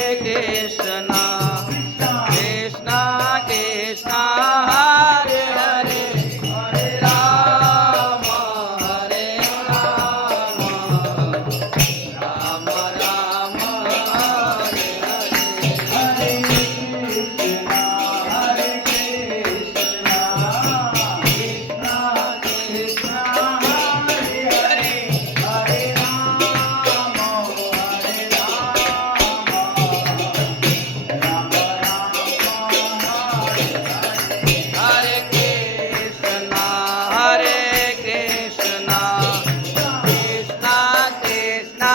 Krishna Krishna Krishna Hare Hare Hare Rama Hare Rama Rama Rama Hare Hare Hare Krishna Hare Krishna Krishna Krishna Hare Hare Hare Rama Hare Hare Krishna, Hare Krishna, Krishna Krishna,